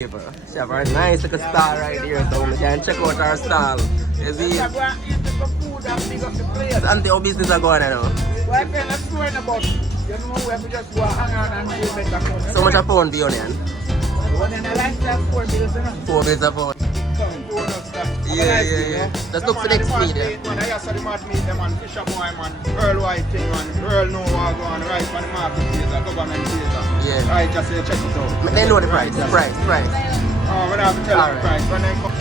She have a nice little stall right here, so we can check out our stall. You see? Auntie, how business are going now? Well, I'm going to store in the bus. You know, we have to just go hang on and do better. So much a pound the onion? One in a lifetime, 4 bills, you know? 4 bills a pound. Yeah. Just look for the next media. Man, I saw the mad meet them on Fisher Boy, man. Earl White thing, man. Earl know what go on right from the market theater, government theater. Yeah. Right, just check it out. They know the price. Oh, we don't have to tell them the price. When they come.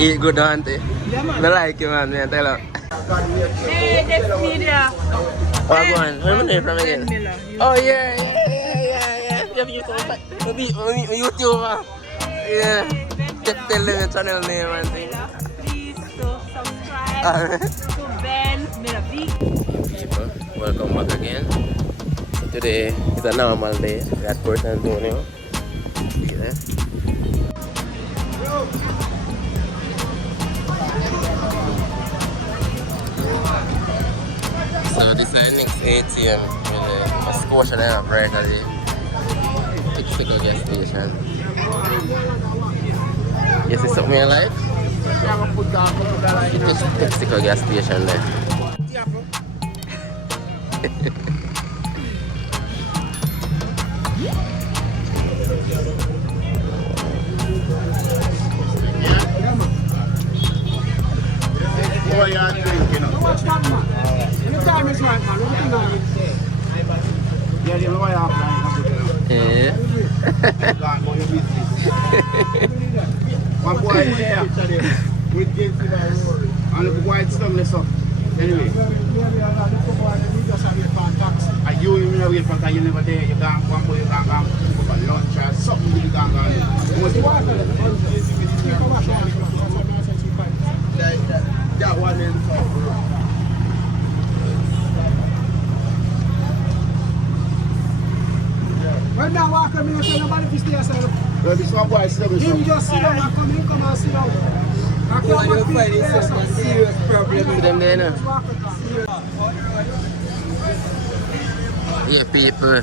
Eat good, auntie. Yeah, man. I like you, man. Yeah, tell her. Hey, that's media. Oh, go on. Where am I from again? Oh, yeah. You have YouTuber. Yeah. Just tell them the channel name and thing. Please subscribe to Ben Miller B. People, welcome back again. Today is a normal day at Port Antonio. Yeah. So this is the next ATM with a Scotia there right at the Mexico gas station. You see something you like? It is Mexico gas station there. What are you drinking? What's that, man? The time is right, man. What are you doing? Yeah, you know what happened. Yeah. One boy is there with kids and the white stomach up. Anyway, and you wait for time you never there. You can't one boy, you can't go for lunch or something. You can't go. That one is when I walk in, I tell nobody to stay aside. Well, this one boy is still Him just sit down and come and sit down. Oh, you're finding some serious problem with them there now. Yeah, people.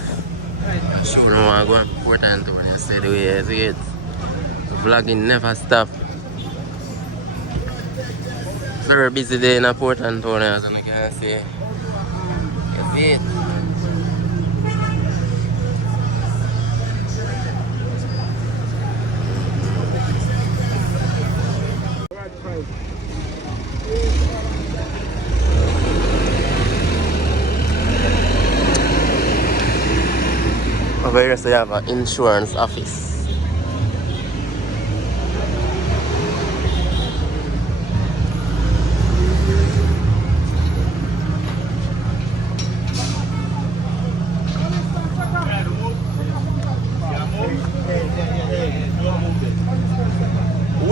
Sure, no one go to Port Antonio. Say the way I see it. Vlogging never stop. Very busy day in Port Antonio, as I can see. You see it? Over here, so you have an insurance office.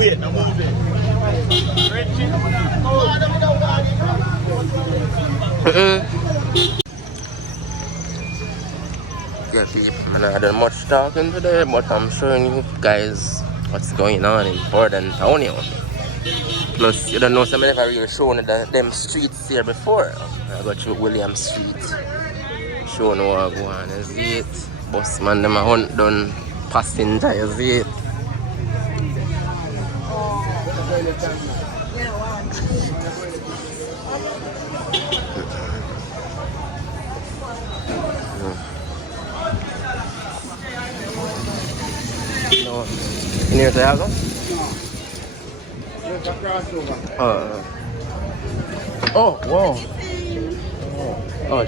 wait, no moving. Yeah, people, I'm not done much talking today, but I'm showing you guys what's going on in Port Antonio. Plus, you don't know, so I never really shown them streets here before. I got through William Street. Showing what I go on, you see it? Busman, them a hunt done passenger, you see it? No. In here, Tiago? Oh, wow. Oh,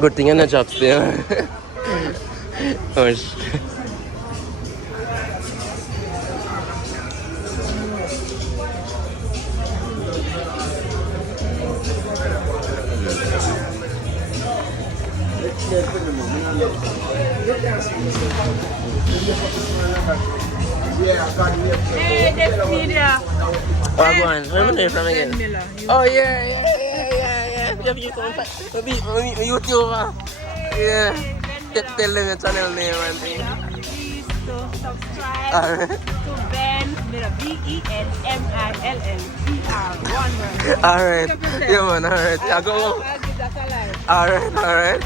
good thing in the job still. Oh, Hey, that's media. oh, go on. Where am I from again? Oh, yeah. You have YouTuber. Yeah. Tell them the channel name and thing. Please subscribe to Ben with a VENMILLER. One word. Alright. Yeah, man, alright. Yeah, go. I'll give that a line. Alright, alright.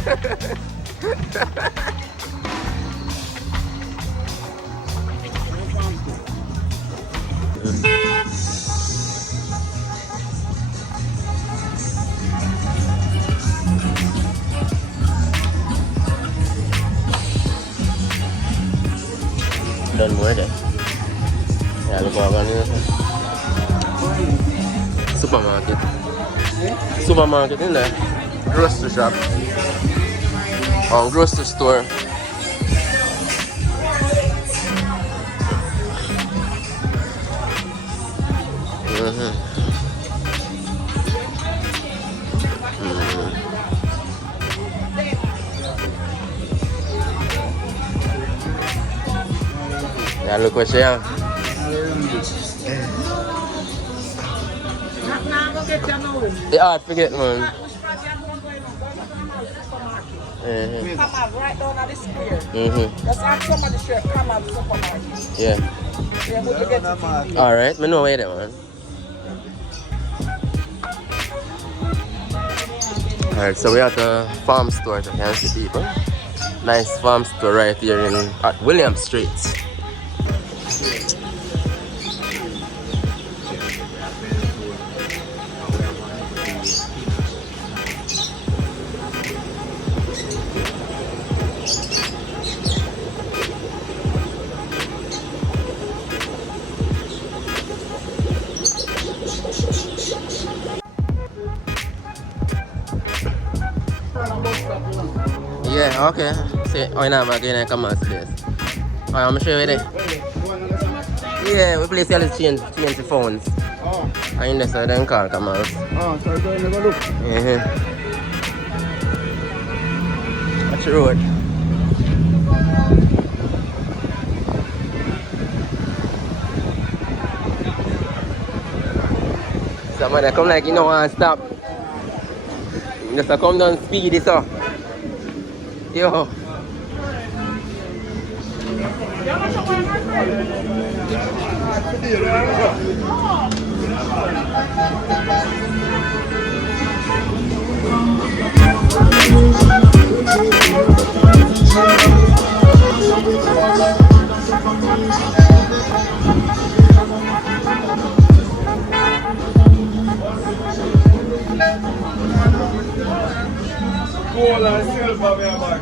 Done more there. Yeah, look over here. Supermarket. Supermarket in there. Grocery shop. Grocery store. Yeah, look what she have. The art forget, man. Come out right down at the square. Mm-hmm. Just ask somebody straight, come out the supermarket. Yeah. Then would you get the TV? Alright, me know where that man. Alright, so we at the farm store, as you can see people. Nice farm store right here at William Street. Yeah, okay. See, oh, now I'm going to come out to this. Alright, I'm going to show you there. Yeah, we place here change the phones. Oh. And that's how them car come out. Oh, so you're going to go look. Watch the road. Somebody come like you know and stop. Just come down speedy so. Yo. Gold and silver, me back.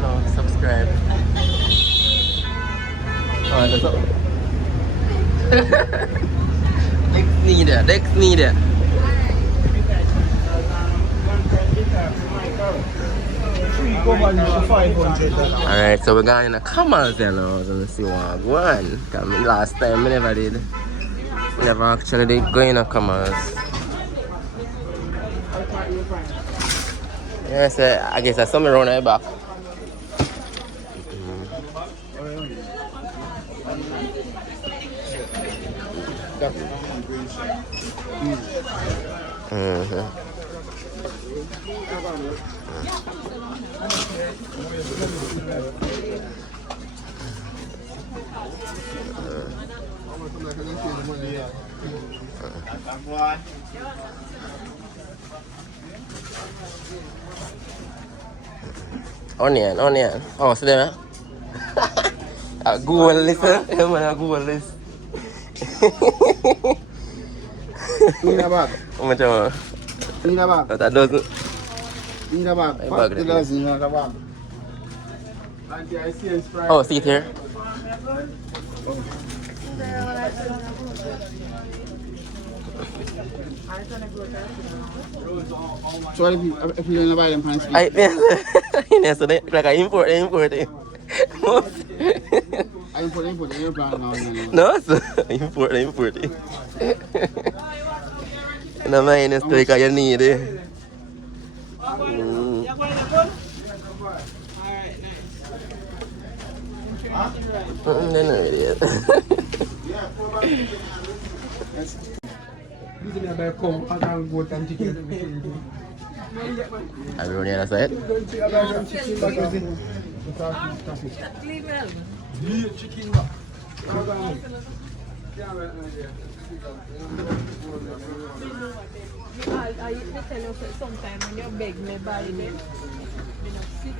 No, subscribe. Oh, that's all. Next needed. Alright, so we're going in the Camels then now. So let's see what one. Last time I never did. Never actually did go in the Camels. Yeah, so I guess there's something around my back. Onion. Oh, so there. Google list. Google list. In the bag. How much more? In the bag. That doesn't. In the bag. $40 in the bag. Oh, see it here. So if you don't buy them pants, I so they like I import it. I import the airplane now. No, so import it. No man, it's like you need it. Then it This is about come. I can't go and take it. Are we on the other side? I used to tell you sometimes when you beg me buy them, you know, sit.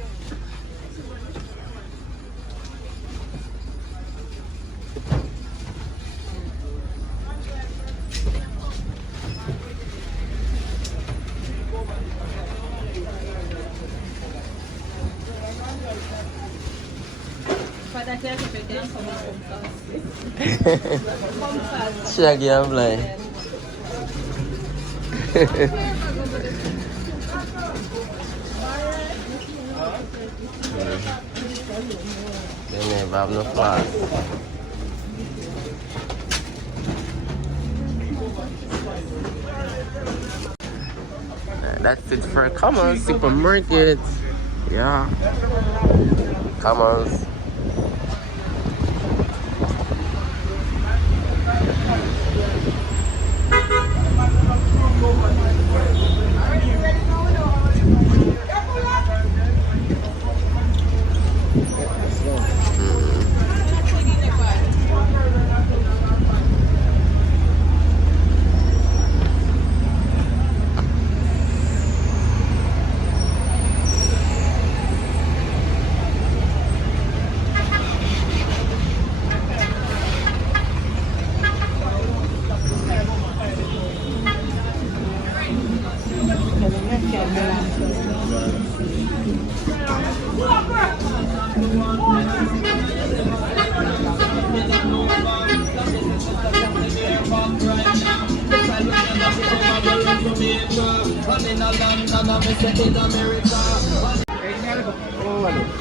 Shaggy and blind. They never have no flaws. That's it for Commons supermarket. Yeah. Commons.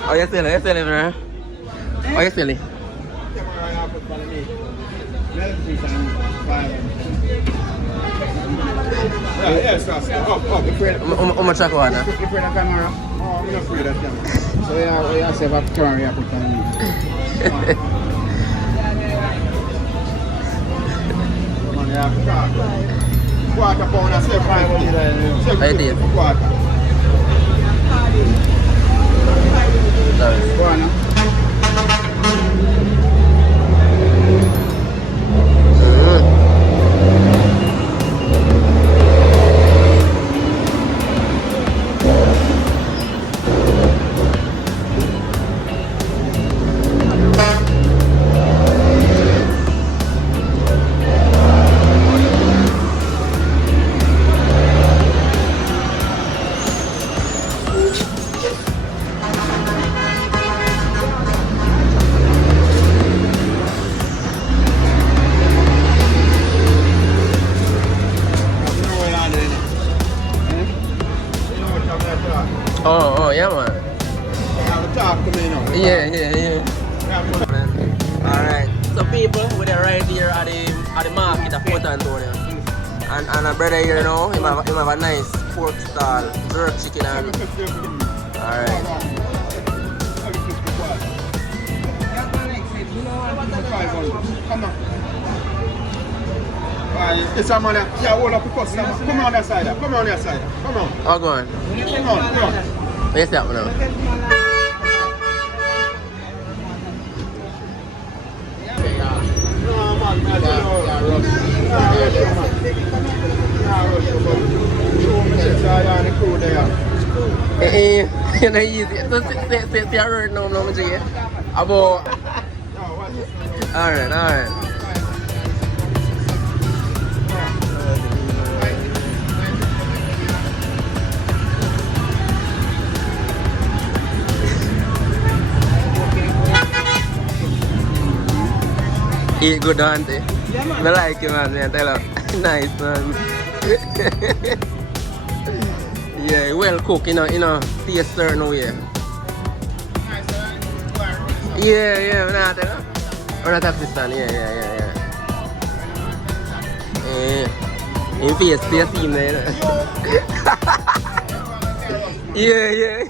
Oh, you're selling, bro? Oh, you're selling? Yes, How much I go on? camera. Oh, I'm not afraid of camera. So we have to have a turn here put on me. Man, you have to talk. Quarter pound, I say 500. I did. Quarter. Go on now. Oh, yeah, man. Talk to me now. Yeah. Alright. So people, we're right here at the market of Port Antonio. And a brother here now, he have a nice pork stall, jerk chicken and... Alright. Come on. It's a man. Yeah, hold up the customer. Come on that side. Come on that side. Come on. Oh, go on. Come on. Where's that one now? You know, easy. So, say a word now, Jay. About... Alright. Eat good, don't they? Yeah, man. I like you, man. I tell you. Nice, man. Yeah, well cooked, you know, taste certain way. Yeah, nah, tell you. Or not assistant, yeah. In face team there. Yeah.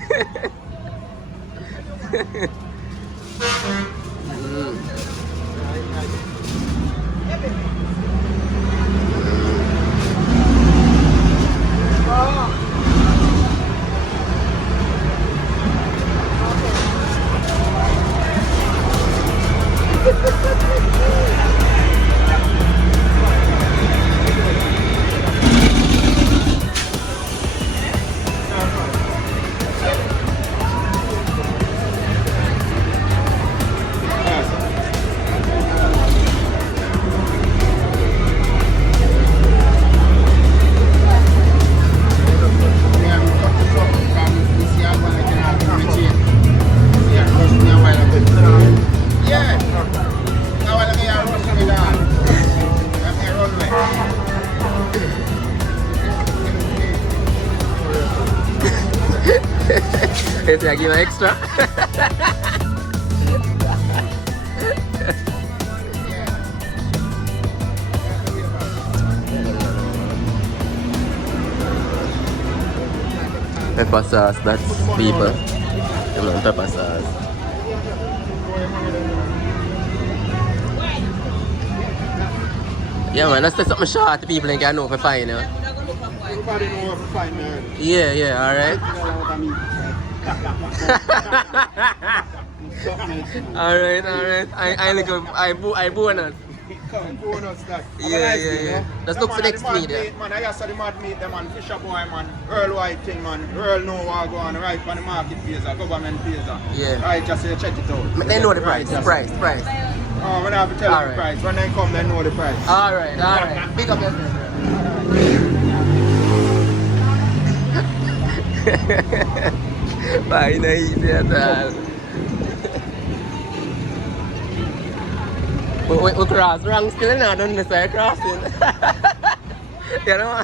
Yes, I give an extra. Pepper sauce, that's people. Pepper sauce. Yeah man, that's something short the people ain't got know for fine, you know. Everybody know what to find there. Yeah, alright. Alright. I bonus. Bonus that. Yeah. Let's look for next meet, yeah. Man, I just saw the mad meet them, man. Fisher boy, man. Earl White thing, man. Earl know what go on right on the market page, government page. Yeah. Right, just say check it out. They know the price. Price. Oh, when I have to tell them the price. When they come, they know the price. Alright. Big up yourself. Bye, na easy at all. We cross wrong still now, don't necessarily crossing. You know?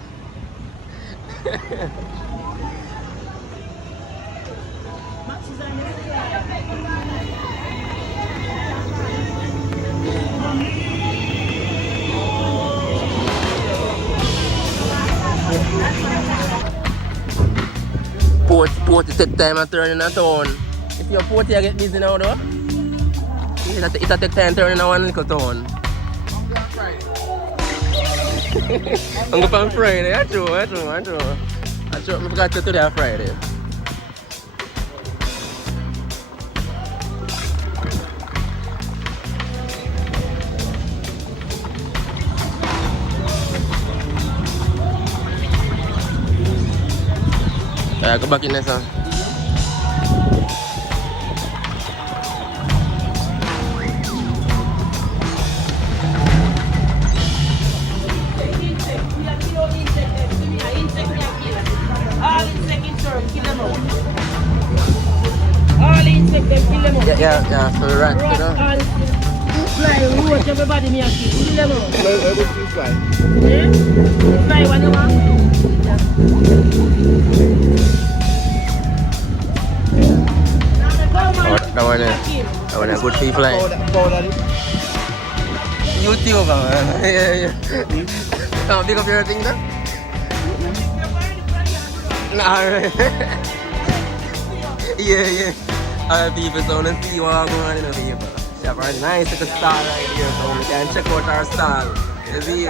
Port to take time and turn in a town. If your port here get busy now though, it'll take time turning in one little town. I'm going on Friday, that's true. I forgot to do that Friday. Go back in there, son. Yeah, for the rats, you know. Fly, roach, everybody me a kill them out. Fly. Yeah? Fly when you want. That one a good free fly. YouTube, man. Yeah. Big up your thing, though? Alright. Yeah. People so let's see what going on in the people. Shop right nice little stall right here, so we can check out our stall. You see?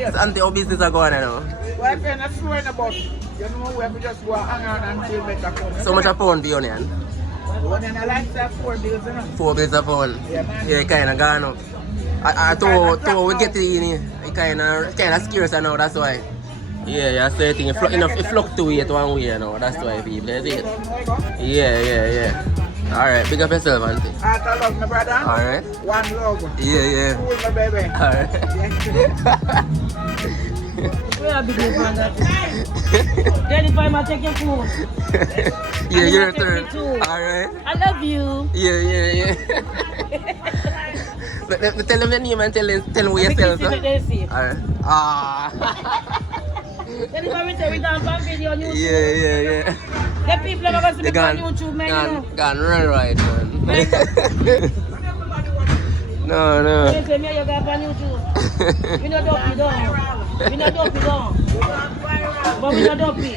It's anti business are going on now. Why paying a slow in the bus? You know we have to just go hang on until better come. So much a pound be onion? Onion I like that 4 bills, you know. 4 bills a pound. Yeah, man. Yeah, kinda gone up. To we get it in, it kinda scarce now, that's why. Yeah, so I think it fluctuates one way, you know, that's why people, is it? Yeah. Alright, big up yourself, auntie. I love my brother. Alright. One love. Yeah. Cool, my baby. Alright. We are big fan that. Then if I might take your food. Yeah, your turn. Alright. I love you. Yeah. Tell them the name and tell them where you sell, sir. Alright. Then if I return we done one video on YouTube. Yeah. The people are going to see me on YouTube, man. Gone right, man. No. They say me you got on YouTube. We not dopey down. But we not dopey.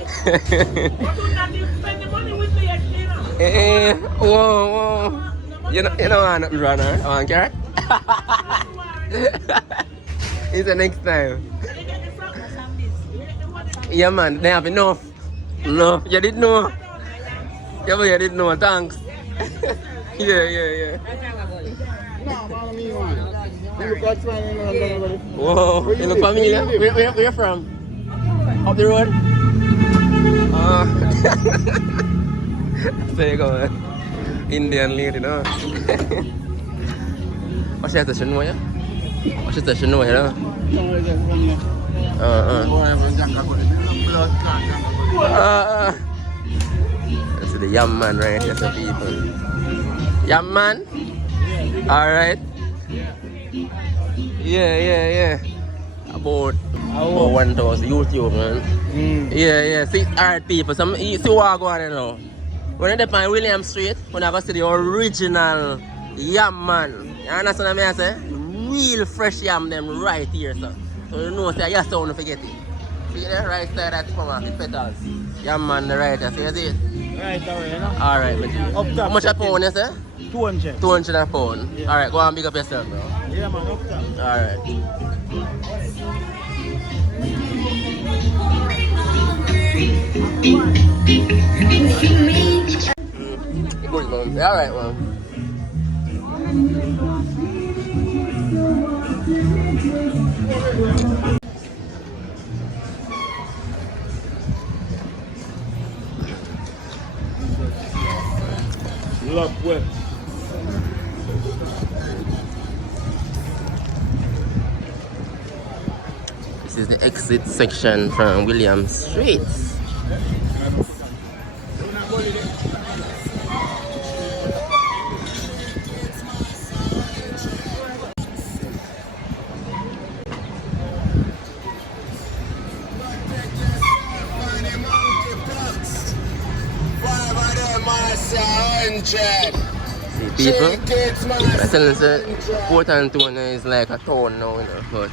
Whoa. You know want nothing, brother? I want carrot? It's the next time. Yeah, man, they have enough. No, you didn't know. Yeah, but you didn't know. Thanks. Yeah. Whoa, you look familiar? Where you from? Up the road? There you go, man. Indian lady, you know. What's your station, you know? That's the yam man right here, some people. Yam man? Alright. Yeah. about 1,000 YouTube, man. Yeah. See, alright, people. Some see what go on now. When you depend on William Street, when I go see the original yam, man. You understand what I say? Real fresh yam them right here, sir. So you know, say, yes, don't forget it. See there, right side that supermarket, petals. Yam, man, the right there. See, you see it? Right away, you know. Alright, man. Up top. How much a pound, you say? 200. 200 a pound. Yeah. Alright, go and big up yourself, bro. Yeah, man, up top. Alright. Good, man. Alright, man. Love wet. This is the exit section from William Street. See people, I tell them that Port Antonio is like a town now, you know, but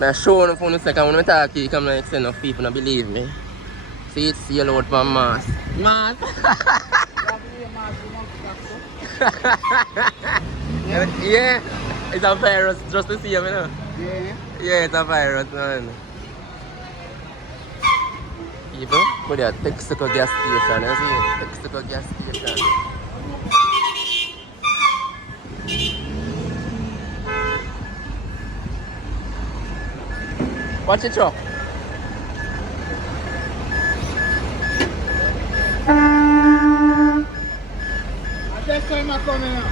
I'm showing them for a second when I talk to you, come like send enough people to believe me. See it's yellow out for mask. Mask! Yeah, it's a virus, just to see him, you know. Yeah, it's a virus, man. People, put a Texaco gas station, you see it? Texaco gas station. Watch it, truck. That's time I'm coming out.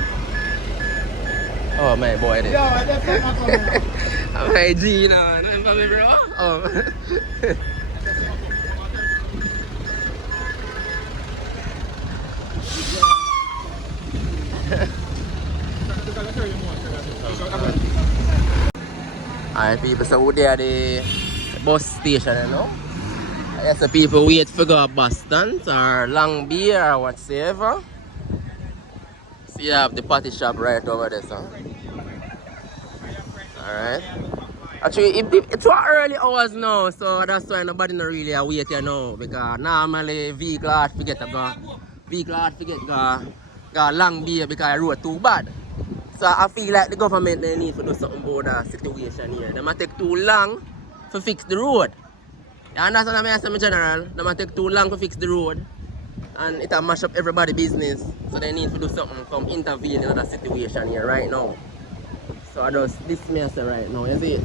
Oh, my boy, this. Yeah, that's time I'm coming out. I'm my G now, remember me, bro? Oh. Alright, people, so they are the bus station, you know? Yes, so people wait for go to Boston or Long Beer or whatsoever. So you have the patty shop right over there, so. Alright. Actually, it's too early hours now, so that's why nobody not really wait here now. Because normally vehicle hard forget to go. Vehicle hard forget to go Long Beer because the road too bad. So I feel like the government they need to do something about that situation here. They might take too long to fix the road. You understand what I say, general? They might take too long to fix the road. And it'll mash up everybody's business. So they need to do something to come intervene in that situation here right now. So I just this me I say right now, you see it?